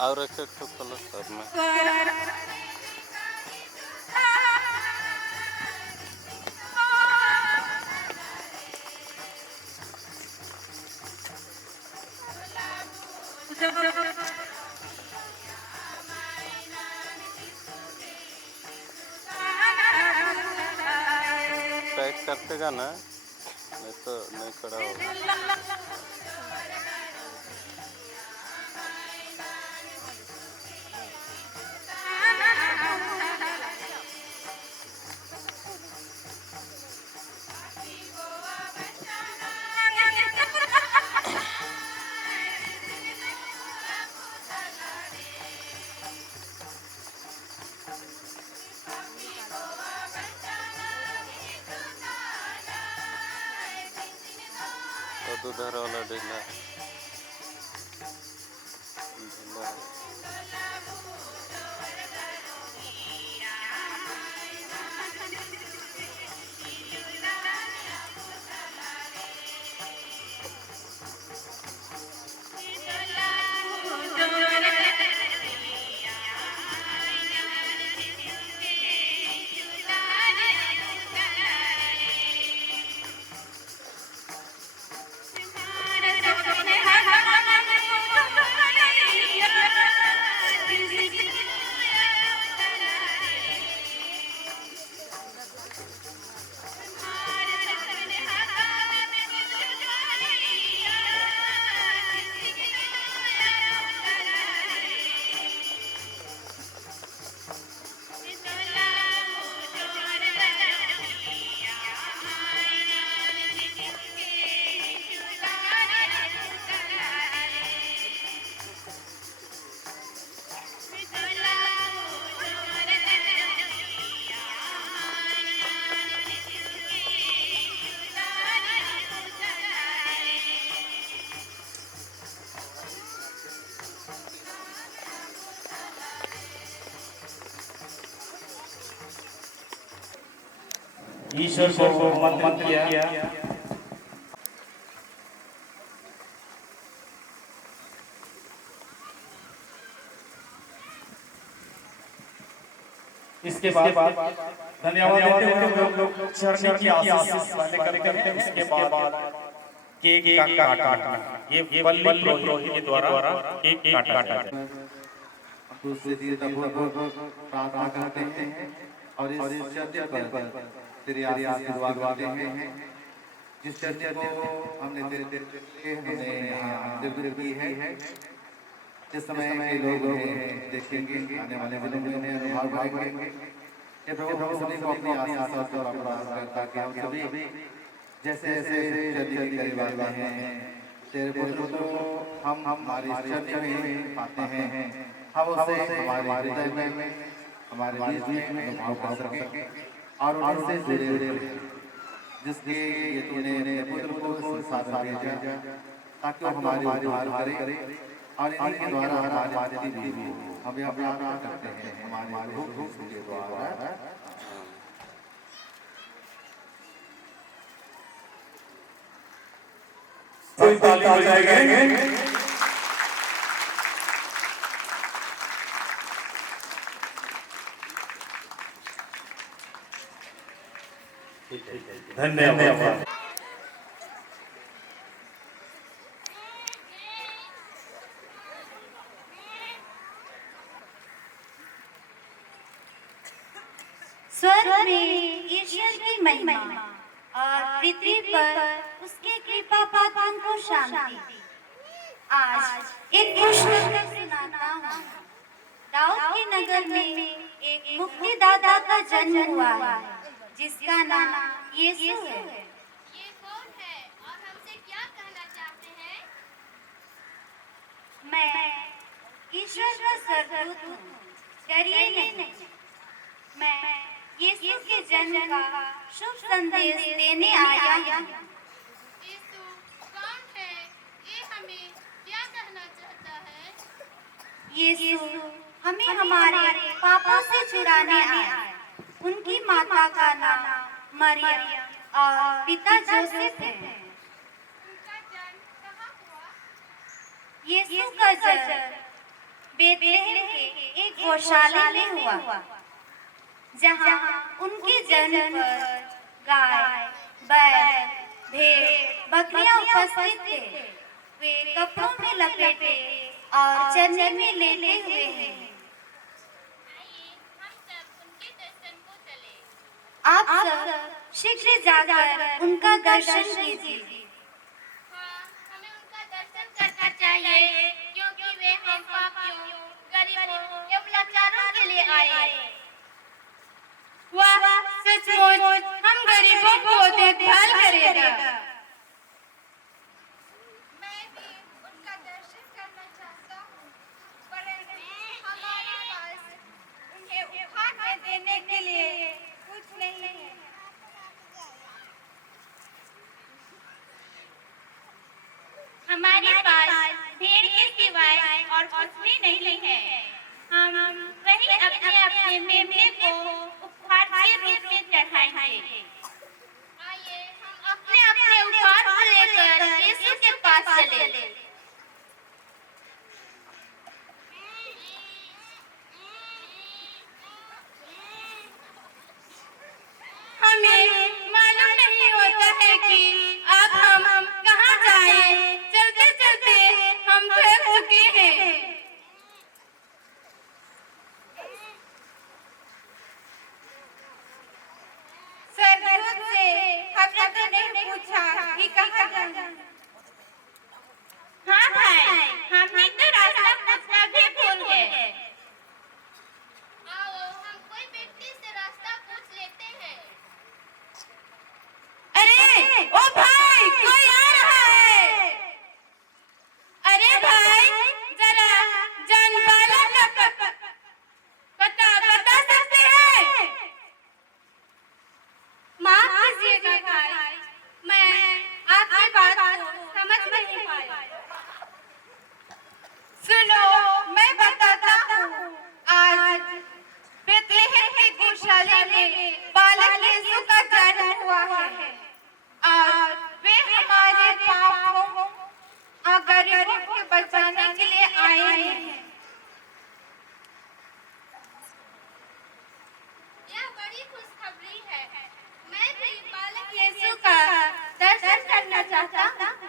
और एक तो खोलो सब में। पैक करते जाना, नहीं तो नहीं खड़ा होगा। तो उधर वाला ढीला ढीला है। ईश्वर को मंत्र किया। इसके बाद धन्यवाद देते हुए हम लोग चरण की आशीष करते हैं। उसके बाद केक काटना, ये वल्ली पुरोहित के द्वारा केक काटा जाता है। दूसरे दिन प्रार्थना करते हैं और इस चर्चे पर तेरे आशीर्वाद करते हैं। जिस चर्चे को हमने निर्मित की है, जिस समय के लोग देखेंगे, आने वाले दिनों में अनुभव करेंगे। ये प्रभु हम सभी को अपनी आशीष और कृपा प्रदान करता कि हम सभी जैसे जैसे चर्चे के करीब आते हैं, तेरे पुत्र को हम हमारी चर्चा में पाते हैं, हम उसे हमारे हृदय में, हमारे बीच में अनुभव कर सकें और उनसे जुड़े रहें, जिसके ये तूने अपने पुत्र को संसाधन भेजा ताकि वो हमारे उद्धार करे और इनके द्वारा हमारी भी हो। हम यह प्रार्थना करते हैं हमारे प्रभु के द्वारा। कोई ताली बजाएंगे। धन्यवाद। स्वर्ग में ईश्वर की महिमा और पृथ्वी पर उसके कृपा पात्रों को शांति। आज एक खुशखबर सुनाता हूँ। दाऊद के नगर में एक मुक्तिदाता का जन्म हुआ है, जिसका नाम यीशु है। ये कौन है और हमसे क्या कहना चाहते हैं? मैं ईश्वर का स्वर्गदूत हूँ, डरिए नहीं। मैं यीशु के जन्म का शुभ संदेश देने आया हूँ। यीशु कौन है? ये हमें क्या कहना चाहता है? यीशु हमें हमारे पापों से छुड़ाने आया। उनकी माता का नाम मरियम और पिता जोसेफ है। उनका जन्म कहाँ हुआ? यीशु का जन्म गौशाले में हुआ, जहां उनके जन्म पर गाय, बैल, भेड़, बकरियां उपस्थित थे। वे कपड़ों में लपेटे और चरने में लेटे हुए हैं। आइए हम सब उनके दर्शन को चले। आप सब शीघ्र जाकर उनका दर्शन कीजिए। हाँ, हमें उनका दर्शन करना चाहिए, क्योंकि वे हम पापियों, गरीबों एवं लाचारों के लिए आए। वाह, सचमुच हम गरीबों को देखभाल करेगा। मैं भी उनका दर्शन करना चाहता हूँ, परंतु हमारे पास उन्हें उपहार में देने के लिए कुछ नहीं है। हमारे पास भेड़ के सिवाय और कुछ भी नहीं है। हम वही अपने अपने मेमने को उपहार के रूप में चढ़ाएंगे। आइए हम अपने अपने उपहार को लेकर यीशु के पास चले। हमें मालूम नहीं होता है कि अब हम कहाँ जाएं। चलते चलते हम थक चुके हैं। सरदूत से हमने तो नहीं पूछा कि कहाँ जाना। हाँ भाई, हमने तो रास्ता पूछना भी भूल गए। आओ हम कोई व्यक्ति से रास्ता पूछ लेते हैं। अरे ओ भाई, कोई आ रहा है। अरे भाई, जरा जानबाला का पता बता सकते हैं? माफ कीजिएगा भाई, मैं आपकी बात को समझ नहीं पाया। सुनो, मैं बताता हूँ। आज बेथलेहम के गौशाले में बालक यीशु का जन्म हुआ है और वे हमारे पापों और गरीबों को बचाने के लिए आए हैं। यह बड़ी खुशखबरी है। मैं भी बालक यीशु का दर्शन करना चाहता हूँ।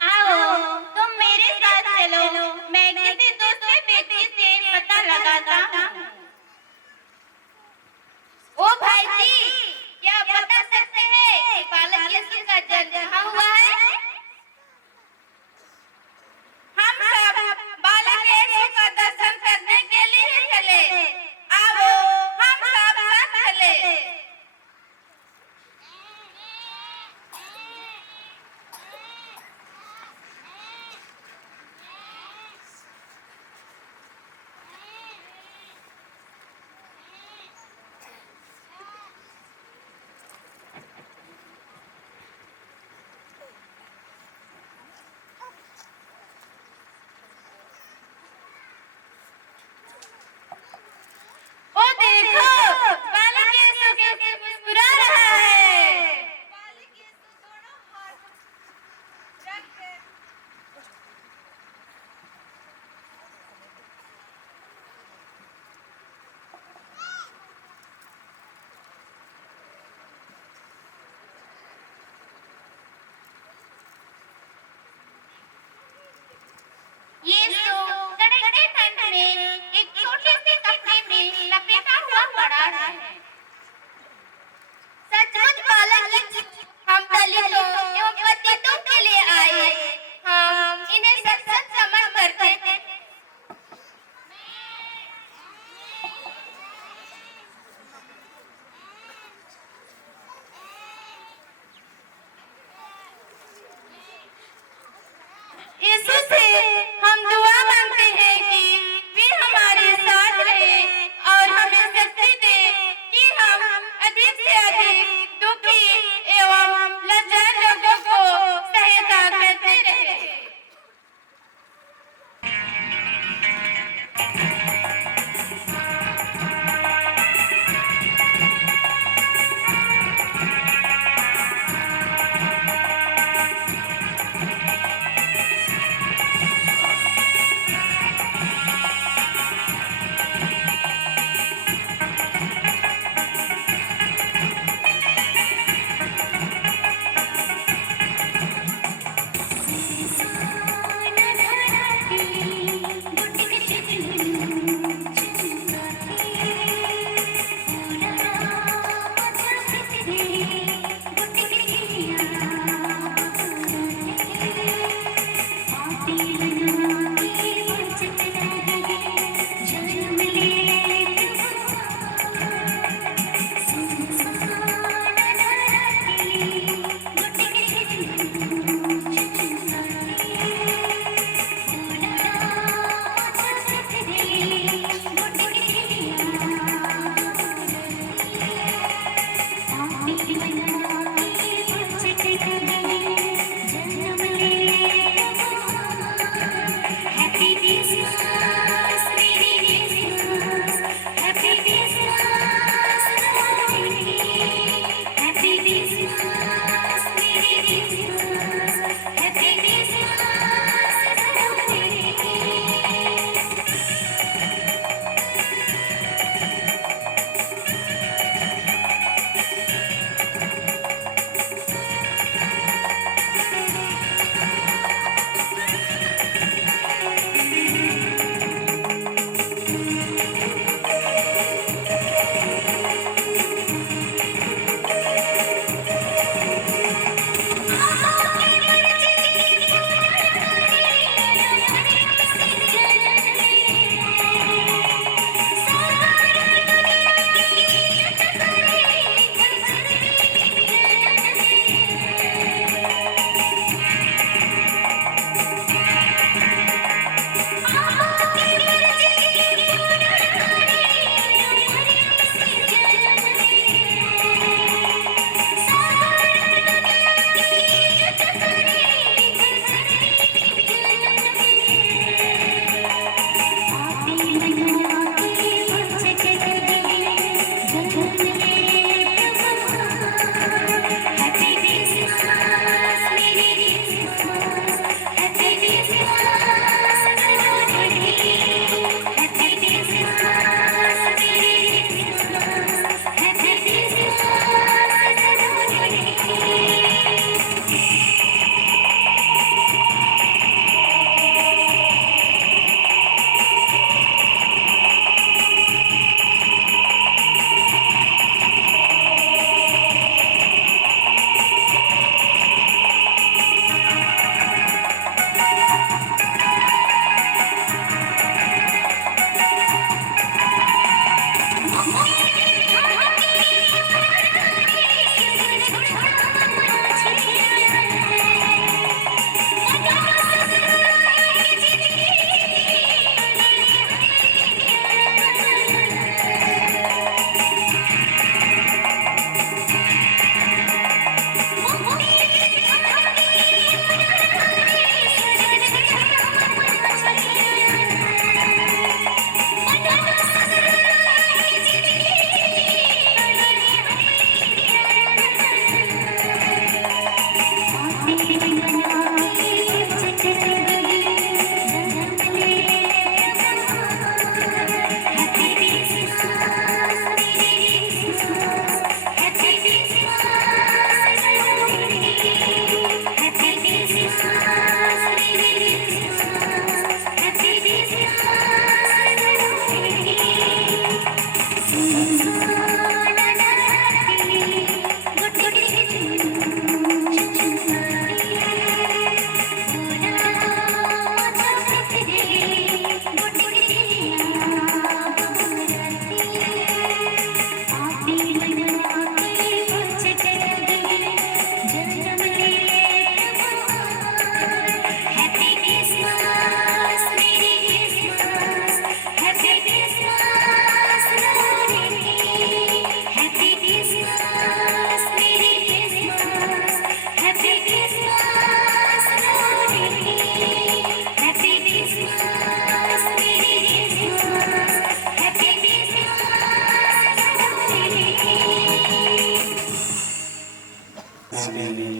आओ तुम मेरे साथ चलो, मैं किसी दूसरे व्यक्ति से पता लगाता हूँ। ओ भाई जी, क्या बता सकते हैं कि बालक यीशु का जन्म कहाँ हुआ है? हम सब बालक यीशु का दर्शन करने के लिए चले। आओ हम सब साथ चले। ओ देखो, बालक यीशु कैसे मुस्कुरा रहा है। बालक यीशु दोनों हाथ रखकर यीशु कड़कते ठंड में एक छोटे से कपड़े में लपेटा हुआ पड़ा है। सचमुच बालक यीशु हम दलितों एवं पतितों के लिए आए। हम इन्हें सच समझ करते हैं। यीशु से हम दुआ मांगते हैं कि वे हमारे साथ रहे और हमें शक्ति दे कि हम अधिक से अधिक दुखी एवं लाचार लोगों को सहायता करते रहे।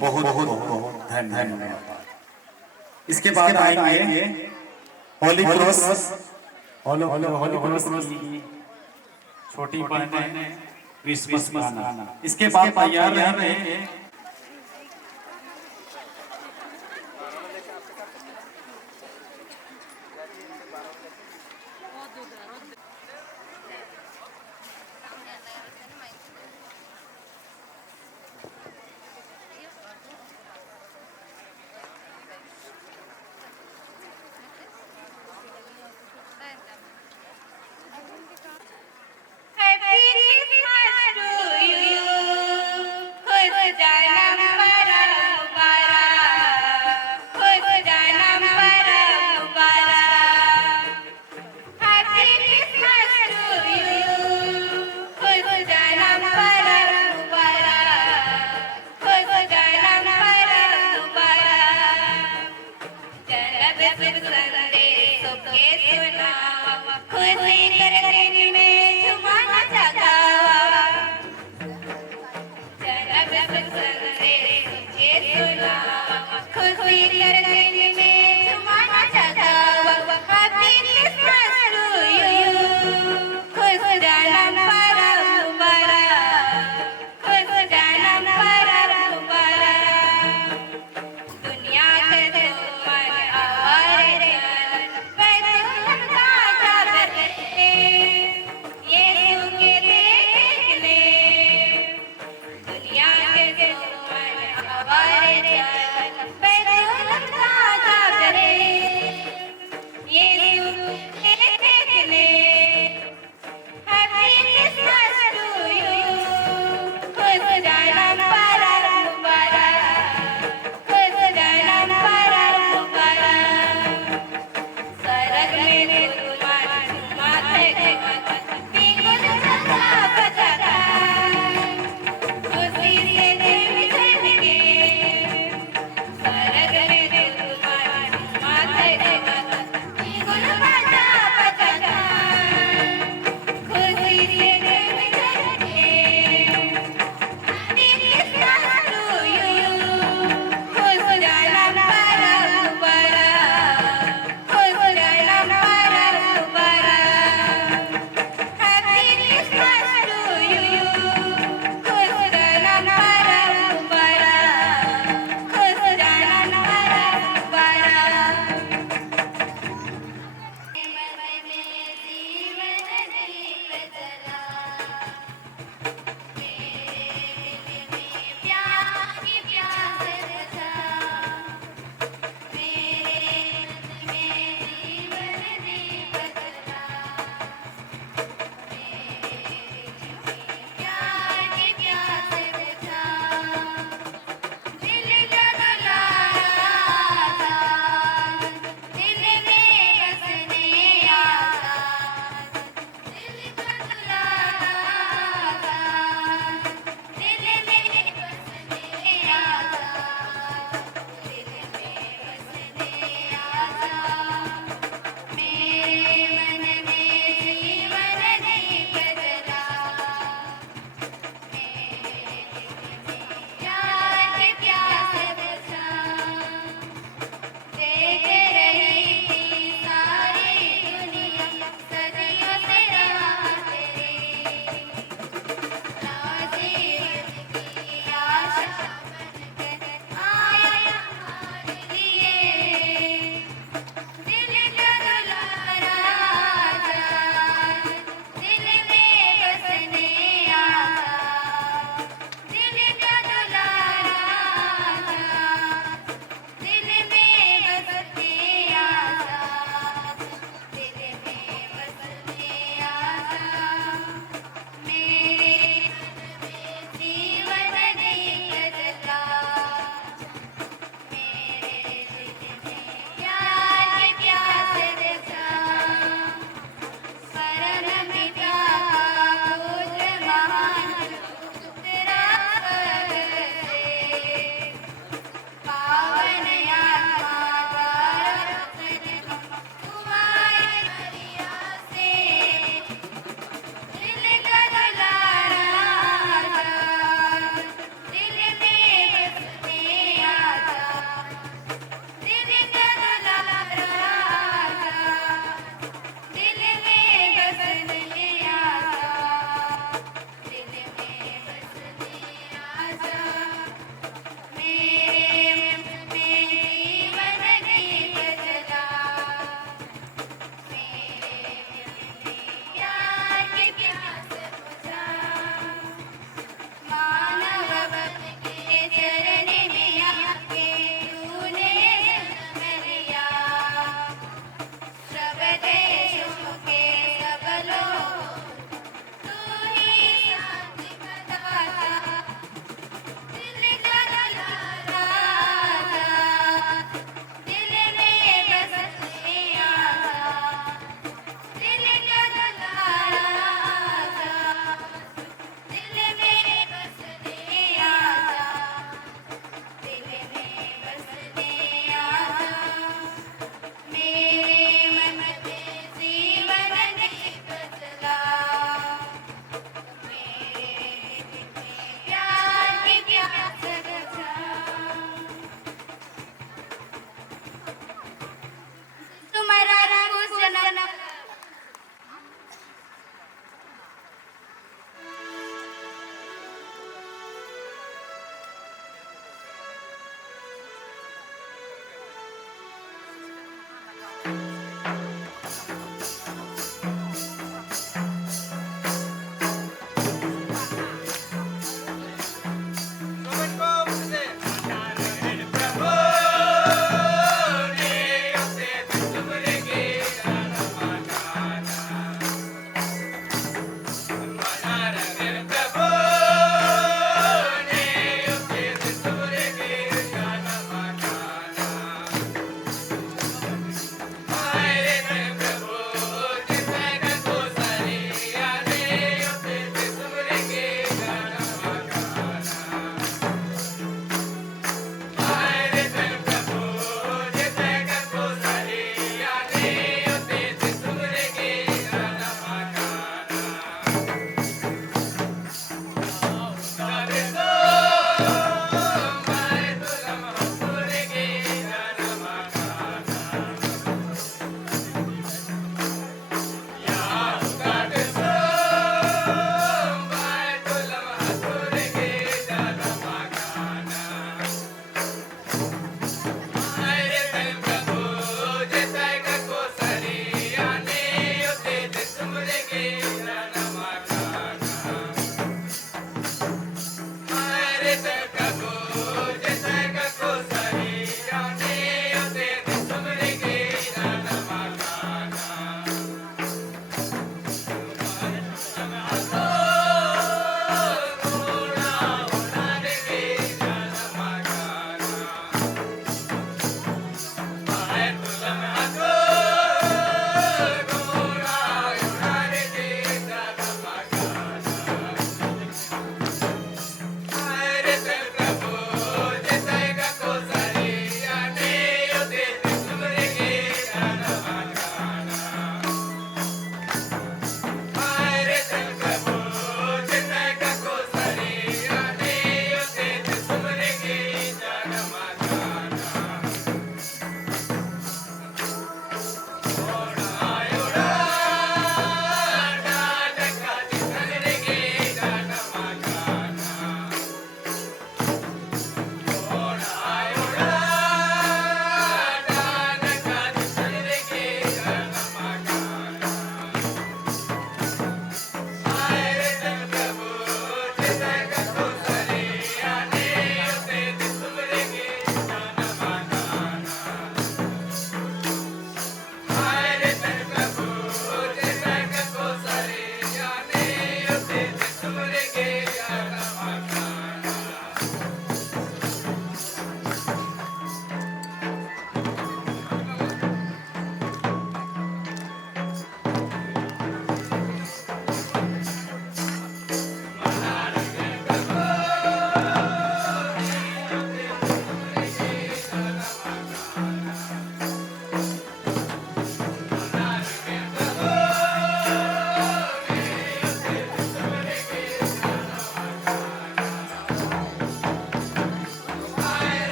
बहुत बहुत बहुत धन्यवाद। इसके बाद आएंगे होली क्रॉस होली क्रॉस की छोटी बहन क्रिसमस गाना। इसके बाद तैयार रहेंगे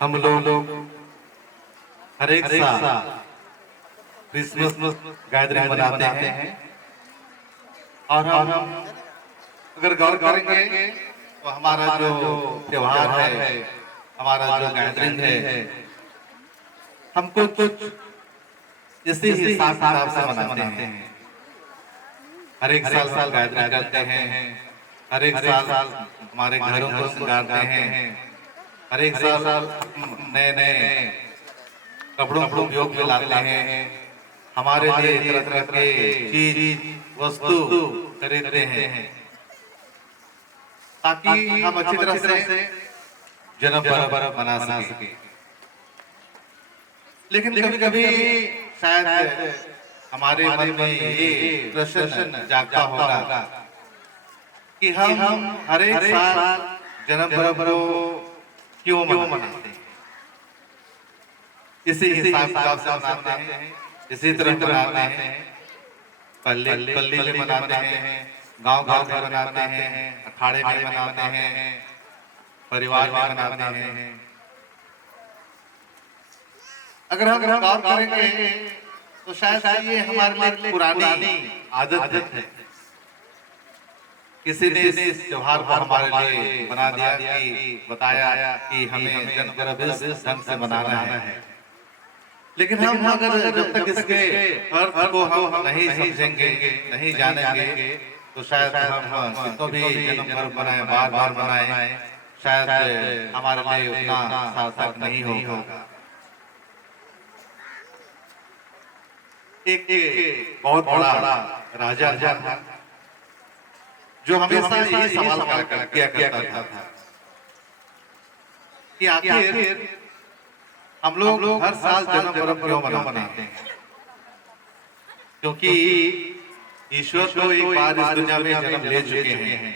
हम लोग हर एक साल क्रिसमस गैदरिंग मनाते हैं और हम अगर गौर करेंगे तो हमारा जो त्योहार है, हमारा जो गैदरिंग है, हम कुछ इसी हिसाब किताब से मनाते हैं। हर एक साल गैदरिंग करते हैं, हर एक साल हमारे घरों को श्रृंगारते हैं, हर एक साल नए नए कपड़ों को उपयोग में लाते हैं, हमारे लिए तरह तरह के चीज वस्तु खरीदते हैं ताकि हम अच्छी तरह से जन्म पर्व मना सके। लेकिन कभी कभी शायद हमारे मन में ये प्रश्न जागता होगा कि हम हर एक साल जन्म पर्व क्यों मनाते हैं, इसी हिसाब किताब से मनाते हैं, इसी तरह मनाते हैं। पल्ली में मनाते हैं, गांव में मनाते हैं, अखाड़े में मनाते हैं, परिवार में मनाते हैं। अगर हम गौर करेंगे तो शायद ये हमारे लिए पुरानी आदत है। किसी ने इस त्योहार को हमारे लिए बना दिया कि बताया कि हमें जन्म पर्व इस ढंग से मनाना है। लेकिन हम अगर जब तक इसके अर्थ को हम नहीं समझेंगे, नहीं जानेंगे, तो शायद हम कितनों भी जन्म पर्व बनाए, बार बार मनाए, शायद हमारे लिए उतना सार्थक नहीं होगा। एक बहुत बड़ा राजा था जो हमेशा यही सवाल किया करता था कि आखिर हम लोग हर साल जन्म पर्व क्यों मनाते हैं? क्योंकि ईश्वर तो एक बार इस दुनिया में जन्म ले चुके हैं,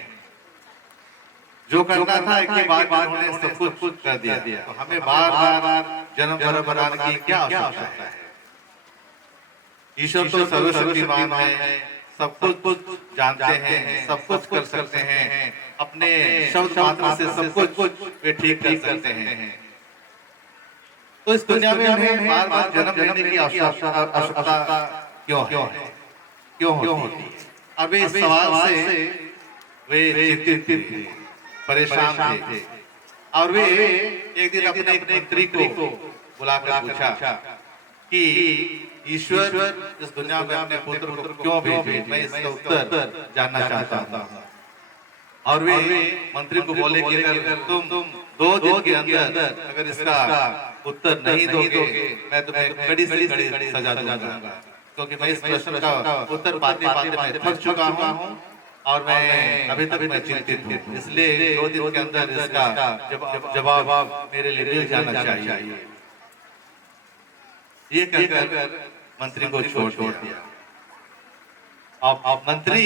जो करना था एक के बाद उन्होंने सब कुछ कर दिया। तो हमें बार बार जन्म पर्व मनाने की क्या आवश्यकता है? ईश्वर तो सर्वशक्तिमान है, सब कुछ जानते हैं, सब कुछ कर सकते हैं, अपने शब्द मात्र से सब कुछ वे ठीक कर सकते हैं। तो इस दुनिया में हमें बार बार जन्म लेने की आवश्यकता क्यों होती है? अब इस सवाल से वे चिंतित थे, परेशान थे और वे एक दिन अपने एक मंत्री को बुलाकर पूछा कि ईश्वर इस दुनिया में अपने पुत्र को क्यों भेजे? मैं इसका उत्तर जानना चाहता हूँ। और वे मंत्री को बोले कि अगर तुम 2 दिन के अंदर अगर इसका उत्तर नहीं दोगे, मैं तुम्हें कड़ी से कड़ी सजा दूंगा, क्योंकि मैं इस प्रश्न का उत्तर पाते पाते मैं थक चुका हूँ और मैं अभी तक मैं चिंतित हूँ। इसलिए 2 दिन के अंदर इसका जवाब मेरे लिए मिल जाना चाहिए। ये कहकर मंत्री को छोड़ दिया। अब मंत्री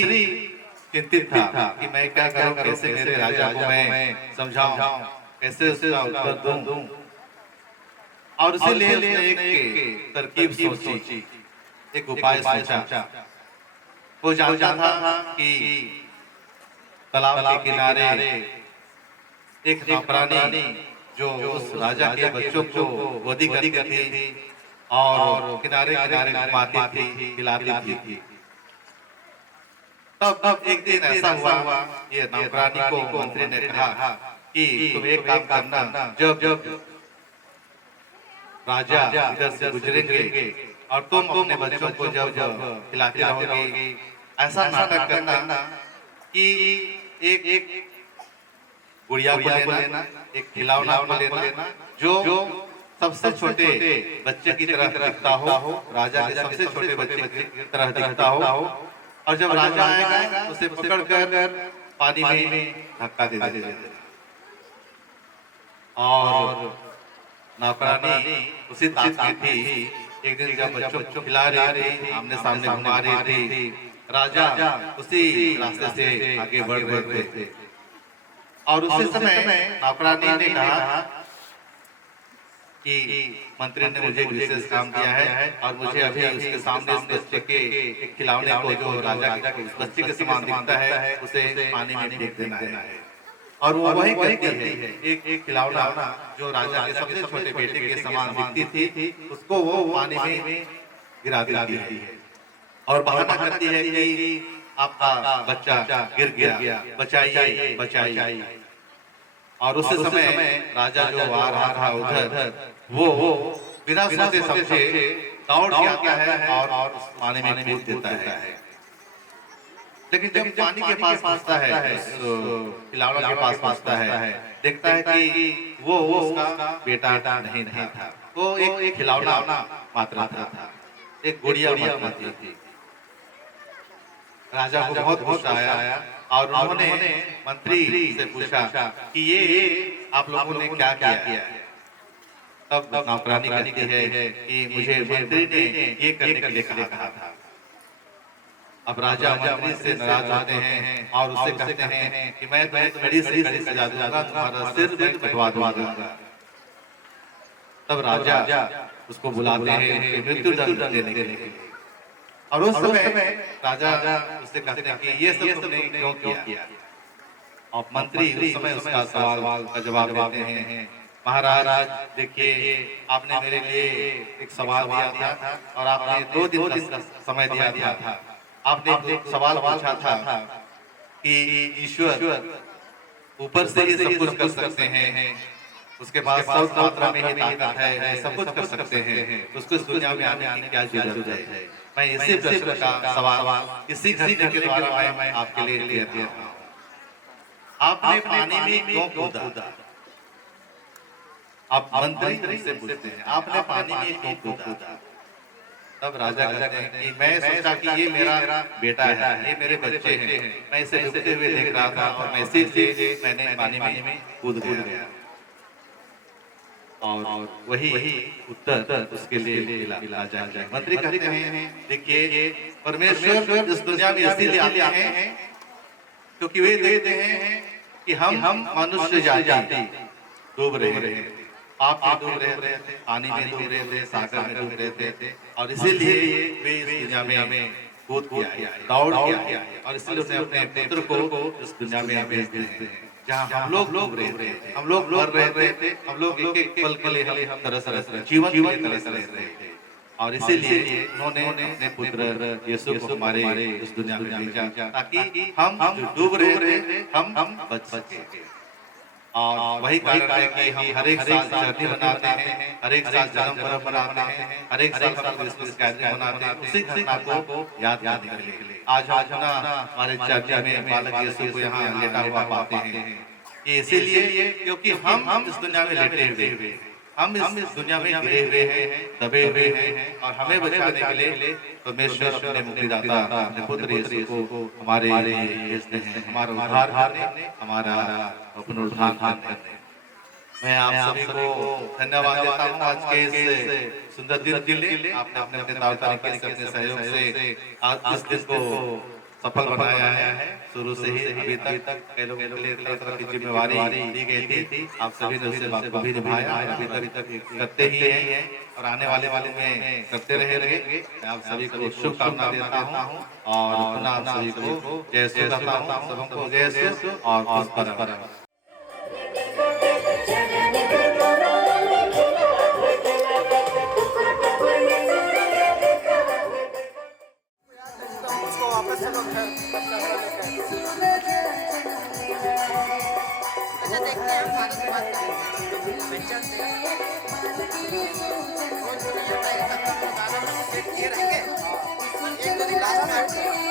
चिंतित था कि मैं क्या करूं, कैसे मेरे राजा को मैं समझाऊं, कैसे उसका उत्तर दूं। और इसीलिए उसने एक तरकीब सोची, एक उपाय सोचा। वो जानता था कि तालाब के किनारे एक नौकरानी जो उस राजा के बच्चों को गोदी करती थी और किनारे किनारे घुमाती थी, खिलाती थी। तब एक दिन ऐसा हुआ, ये नौकरानी को मंत्री ने कहा कि तुम एक काम करना, जब राजा इधर से गुजरेंगे और तुम अपने बच्चों को जब खिलाते रहोगे, ऐसा नाटक करना कि एक गुड़िया को लेना, एक खिलौना को लेना जो सबसे छोटे बच्चे की तरह दिखता हो, राजा के सबसे छोटे बच्चे की तरह दिखता हो, और जब राजा आएगा उसे पकड़कर पानी में धक्का दे देते। और नौकरानी उसी ताक में थी। एक दिन जब बच्चों को खिला रही थी, आमने सामने घुमा रही थी, राजा उसी रास्ते से आगे बढ़ रहे थे। और उसी समय नौकरानी ने कहा कि मंत्री ने मुझे विशेष काम दिया है और मुझे अभी उसके सामने उस बच्चे के एक खिलौने को जो राजा के उस बच्चे के समान दिखता है उसे पानी में फेंक देना है। और वो वही करती है, एक खिलौना जो राजा के सबसे छोटे बेटे के समान दिखती थी, उसको वो पानी में गिरा देती है और बहाना करती है कि आपका बच्चा गिर गया, बचाइए बचाइए। और उस समय राजा जो आ रहा था उधर, वो बिना सोचे समझे दौड़ के आता है और उस पानी में कूद देता है। लेकिन जब पानी के पास पहुंचता है, खिलौना के पास पहुंचता है, देखता है कि वो उसका बेटा नहीं था, वो एक खिलौना मात्र था, एक गुड़िया मात्र थी। राजा को बहुत गुस्सा आया और उन्होंने मंत्री से पूछा कि ये आप लोगों ने क्या किया है। तब नौकरानी कहती है कि मुझे मंत्री ने ये करने के लिए कहा था। अब राजा मंत्री से नाराज होते हैं और उससे कहते हैं कि मैं तुम्हें कड़ी से कड़ी सजा दूंगा, तुम्हारा सिर मैं कटवा दूंगा। तब राजा उसको बुलाते हैं मृत्यु दंड देने के लिए। और उस समय राजा उससे कहते हैं कि ये सब तुमने क्यों किया। और मंत्री उस समय उसका सवाल का जवाब देते हैं, महाराज देखिए, आपने मेरे लिए एक सवाल दिया था और आपने 2 दिन का समय दिया था। आपने एक सवाल पूछा था कि ईश्वर ऊपर से ही सब कुछ कर सकते हैं, उसके पास सब मात्रा में ही ताकत है, सब कुछ कर सकते हैं, उसको इस दुनिया में आने की क्या जरूरत है। मैं इसी प्रश्न का सवाल इसी घटना के द्वारा मैं आपके लिए लेते हूँ। आपने पानी में क्यों कूदा? आप मंत्री से पूछते हैं, आपने पानी में क्यों कूदा? तब राजा कहते हैं कि मैं सोचा कि ये मेरा बेटा है, ये मेरे बच्चे हैं, मैं इसे डूबते हुए देख रहा था और मैं इसीलिए मैंने पानी में कूद गया। और वही उत्तर उसके लिए मिला जाए। मंत्री कहते हैं, देखिए परमेश्वर इस दुनिया में इसीलिए आते हैं क्योंकि वे देखते हैं कि हम मनुष्य जाति डूब रहे हैं, आप डूब रहे थे, पानी में डूब रहे थे, सागर में डूब रहे थे, और इसीलिए वे इस दुनिया में कूद के आए, दौड़ के आए, और इसलिए उसने अपने पुत्र को इस दुनिया में भेज दिए हैं जहाँ हम लोग रह रहे थे, हम लोग मर रहे थे, हम लोग एक पल के लिए हम तरस जीवन तरस रहे थे। और इसीलिए उन्होंने अपने पुत्र यीशु को हमारे इस दुनिया में भेजा ताकि हम जो डूब रहे थे हम बच सके। और वही कारण है कि हम हर एक साल जर्नी बनाते हैं, हर एक साल जन्म पर्व मनाते हैं, हर एक साल हम क्रिसमस गैदरिंग मनाते हैं, उसी घटना को याद करने के लिए। आज ना हमारे चर्च में बालक यीशु को यहाँ लेटा हुआ पाते हैं, ये इसीलिए क्योंकि हम इस दुनिया में लेटे हुए, हम इस दुनिया में गिरे हुए हैं, दबे हुए हैं, और हमें बचाने के लिए परमेश्वर अपने मुक्तिदाता अपने पुत्र यीशु को हमारे लिए भेजते हैं, हमारा उद्धार करने, हमारा पुनरुत्थान करने। मैं आप सभी को धन्यवाद देता हूँ आज के इस सुंदर दिन के लिए। आपने अपने तरीके से अपने सहयोग से आज इस दिन को सफल बनाया है। शुरू से ही अभी तक कई लोगों के लिए तरह की जिम्मेवारी दी गई थी, आप सभी ने उसे बात को भी निभाया, अभी तक करते ही हैं और आने वाले में करते रहेंगे। मैं आप सभी को शुभकामना देता हूँ और पुनः आप सभी को जय श्री कहता हूँ, सबको जय श्री और खुश परम। अच्छा देखते हैं भारत माता पिक्चर से रोज नहीं आता है, तब तक 12 मिनट किए रहेंगे, एक दिन लास्ट में